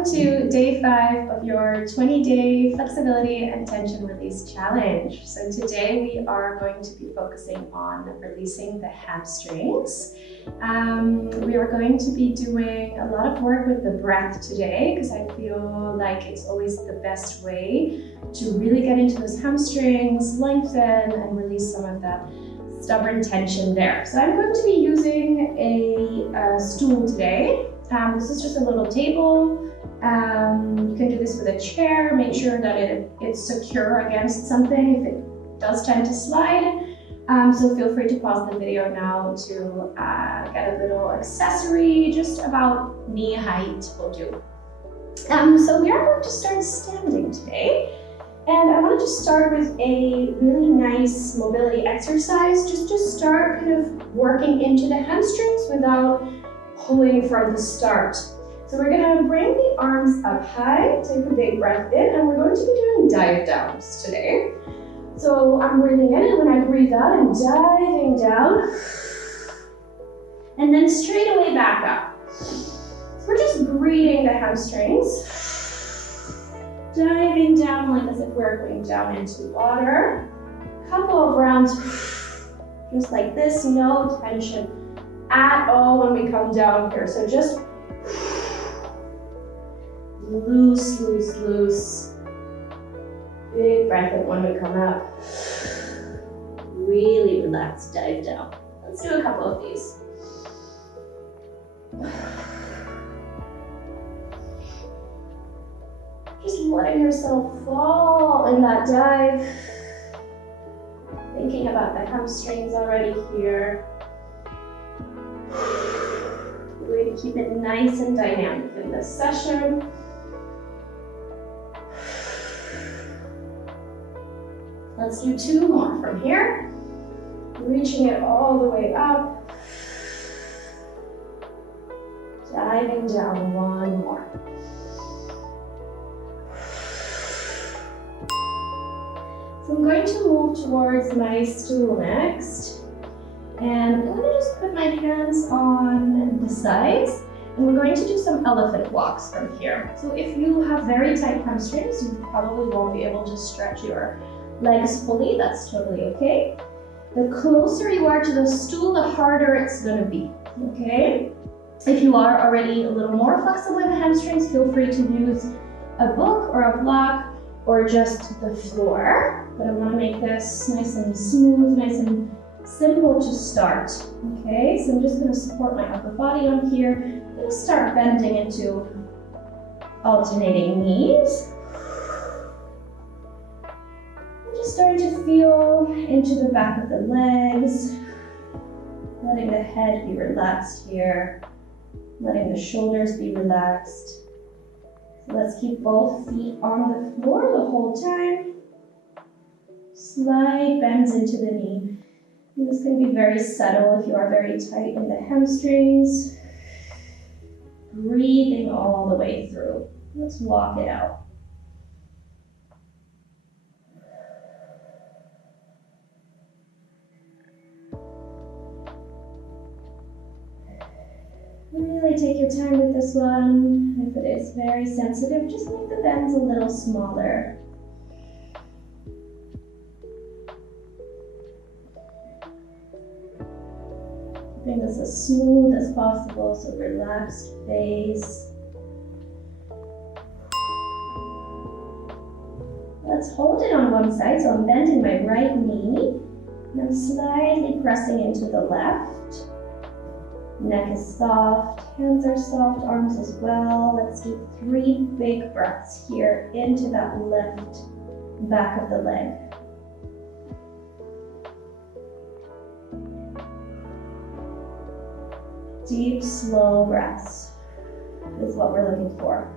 welcome to day 5 of your 20-day flexibility and tension release challenge. So today we are going to be focusing on releasing the hamstrings. We are going to be doing a lot of work with the breath today because I feel like it's always the best way to really get into those hamstrings, lengthen, and release some of that stubborn tension there. So I'm going to be using a stool today. This is just a little table. You can do this with a chair. Make sure that it's secure against something if it does tend to slide. So feel free to pause the video now to get a little accessory, just about knee height will do. So we are going to start standing today. And I want to just start with a really nice mobility exercise, just to start kind of working into the hamstrings without pulling from the start. So we're going to bring the arms up high, take a big breath in, and we're going to be doing dive downs today. So I'm breathing in, and when I breathe out, I'm diving down, and then straight away back up. So we're just breathing the hamstrings, diving down like as if we're going down into water. Couple of rounds, just like this, no tension at all when we come down here. So just loose, loose, loose. Big breath in when we come up. Really relaxed, dive down. Let's do a couple of these. Just letting yourself fall in that dive. Thinking about the hamstrings already here. Way to keep it nice and dynamic in this session. Let's do 2 more from here. Reaching it all the way up. Diving down, 1 more. So I'm going to move towards my stool next. And I'm going to just put my hands on the sides, and we're going to do some elephant walks from here. So if you have very tight hamstrings, you probably won't be able to stretch your legs fully. That's totally okay. The closer you are to the stool, the harder it's going to be, okay? If you are already a little more flexible in the hamstrings, feel free to use a book or a block or just the floor. But I want to make this nice and smooth, nice and simple to start, okay? So I'm just going to support my upper body on here. I'm going to start bending into alternating knees. I'm just starting to feel into the back of the legs, letting the head be relaxed here, letting the shoulders be relaxed. So let's keep both feet on the floor the whole time. Slight bends into the knee. And this can be very subtle if you are very tight in the hamstrings. Breathing all the way through. Let's walk it out. Really take your time with this one. If it is very sensitive, just make the bends a little smaller. Keeping this as smooth as possible, so relaxed face. Let's hold it on one side, so I'm bending my right knee, and I'm slightly pressing into the left. Neck is soft, hands are soft, arms as well. Let's do 3 big breaths here into that left back of the leg. Deep, slow breaths is what we're looking for.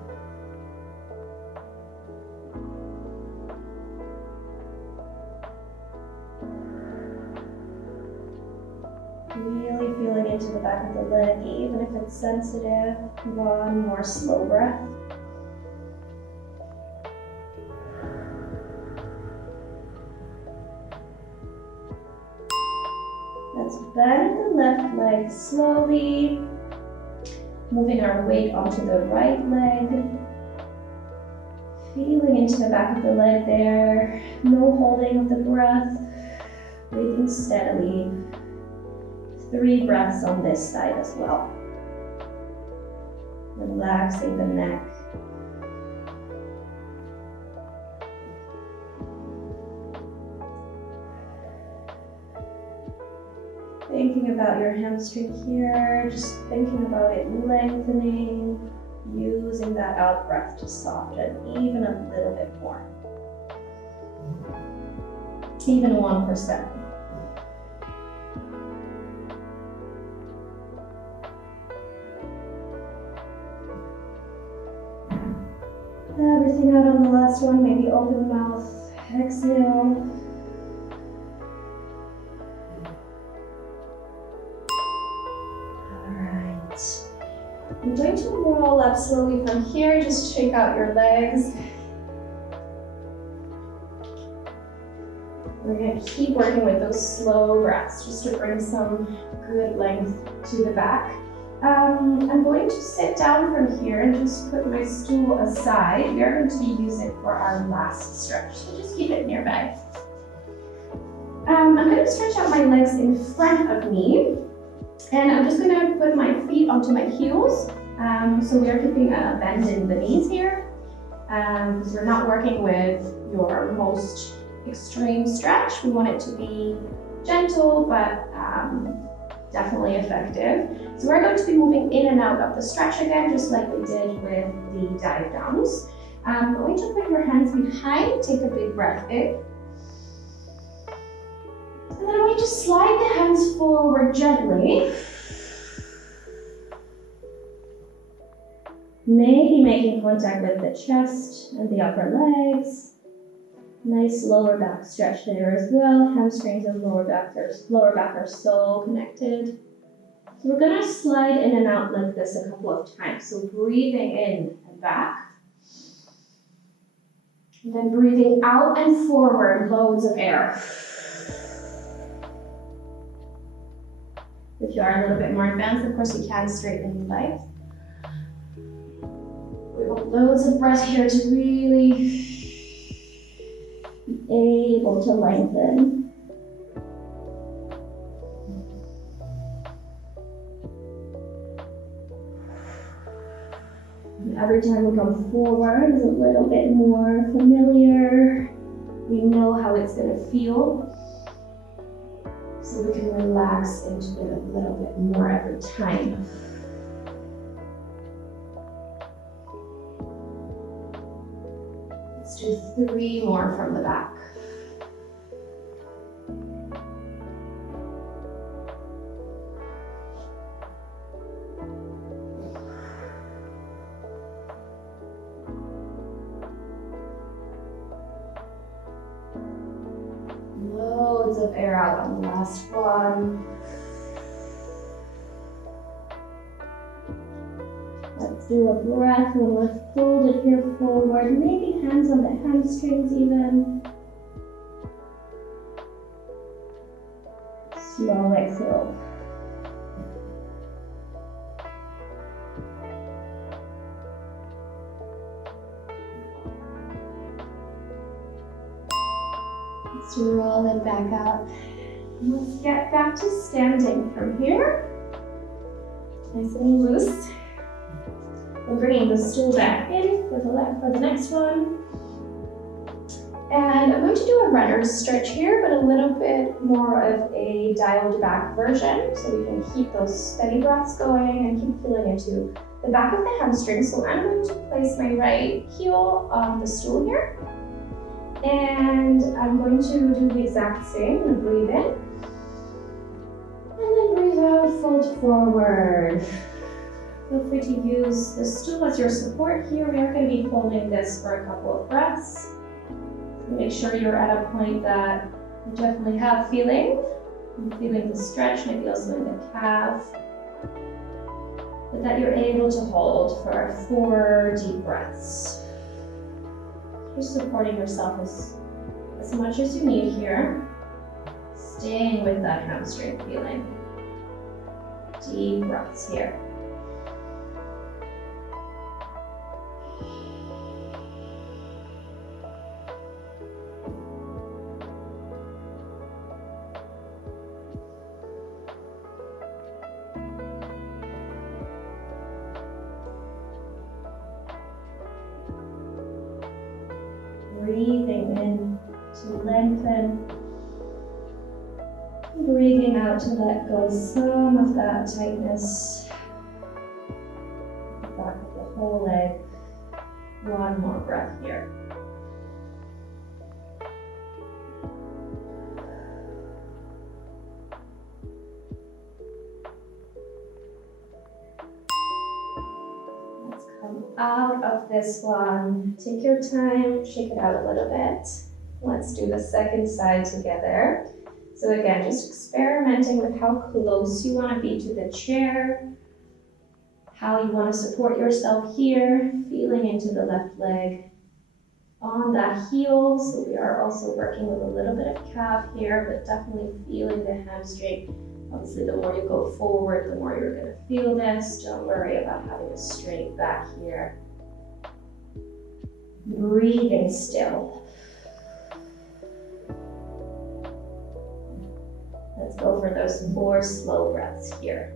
Really feeling into the back of the leg, even if it's sensitive. 1 more slow breath. Let's bend the left leg slowly, moving our weight onto the right leg. Feeling into the back of the leg there. No holding of the breath. Breathing steadily. 3 breaths on this side as well. Relaxing the neck. Thinking about your hamstring here, just thinking about it lengthening, using that out breath to soften even a little bit more. Even 1%. Everything out on the last one, maybe open mouth, exhale. I'm going to roll up slowly from here, just shake out your legs. We're going to keep working with those slow breaths, just to bring some good length to the back. I'm going to sit down from here and just put my stool aside. We are going to use it for our last stretch, so just keep it nearby. I'm going to stretch out my legs in front of me. And I'm just going to put my feet onto my heels. So we are keeping a bend in the knees here. Because we're not working with your most extreme stretch. We want it to be gentle, but definitely effective. So we're going to be moving in and out of the stretch again, just like we did with the dive downs. I'm going to put your hands behind, take a big breath in. And then I want you to slide the hands forward gently. Maybe making contact with the chest and the upper legs. Nice lower back stretch there as well. Hamstrings and lower back are so connected. So we're going to slide in and out like this a couple of times. So breathing in and back. And then breathing out and forward, loads of air. If you are a little bit more advanced, of course, you can straighten your legs. We want loads of breath here to really be able to lengthen. And every time we come forward is a little bit more familiar. We know how it's going to feel. So we can relax into it a little bit more every time. Let's do 3 more from the back. Loads of air out on the last one. Let's do a breath when we're folded here forward. Maybe hands on the hamstrings even. Slow exhale. Let's roll it back up. Let's get back to standing from here. Nice and loose. We're bringing the stool back in for the next one. And I'm going to do a runner's stretch here, but a little bit more of a dialed back version, so we can keep those steady breaths going and keep feeling into the back of the hamstring. So I'm going to place my right heel on the stool here. And I'm going to do the exact same. I'm going to breathe in. And then breathe out, fold forward. Feel free to use the stool as your support here. We are going to be holding this for a couple of breaths. Make sure you're at a point that you definitely have feeling. You're feeling the stretch, maybe also in the calf. But that you're able to hold for 4 deep breaths. Just supporting yourself as much as you need here. Staying with that hamstring feeling. Deep breaths here. Breathing in to lengthen. Breathing out to let go some of that tightness. Back of the whole leg. One more breath here. Let's come out of this one. Take your time, shake it out a little bit. Let's do the second side together. So again, just experimenting with how close you want to be to the chair, how you want to support yourself here, feeling into the left leg on that heel. So we are also working with a little bit of calf here, but definitely feeling the hamstring. Obviously, the more you go forward, the more you're going to feel this. Don't worry about having a straight back here. Breathing still. Let's go for those 4 slow breaths here.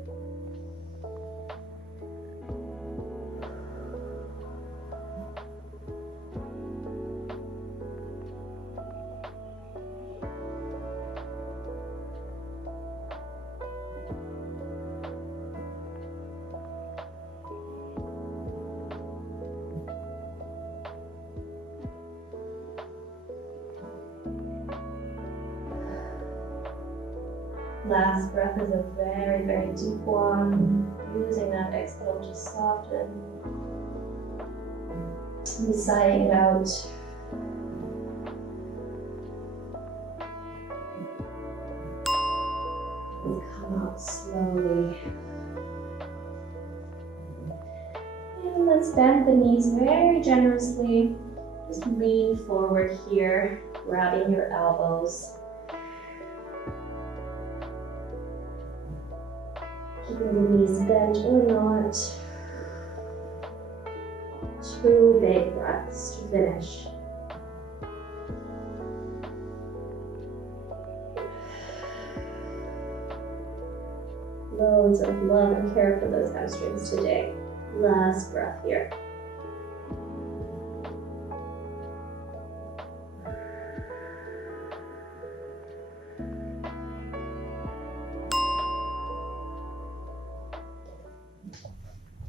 Last breath is a very, very deep one. Using that exhale to soften. And sighing it out. And come out slowly. And let's bend the knees very generously. Just lean forward here, grabbing your elbows. Keeping the knees bent or not. 2 big breaths to finish. Loads of love and care for those hamstrings today. Last breath here.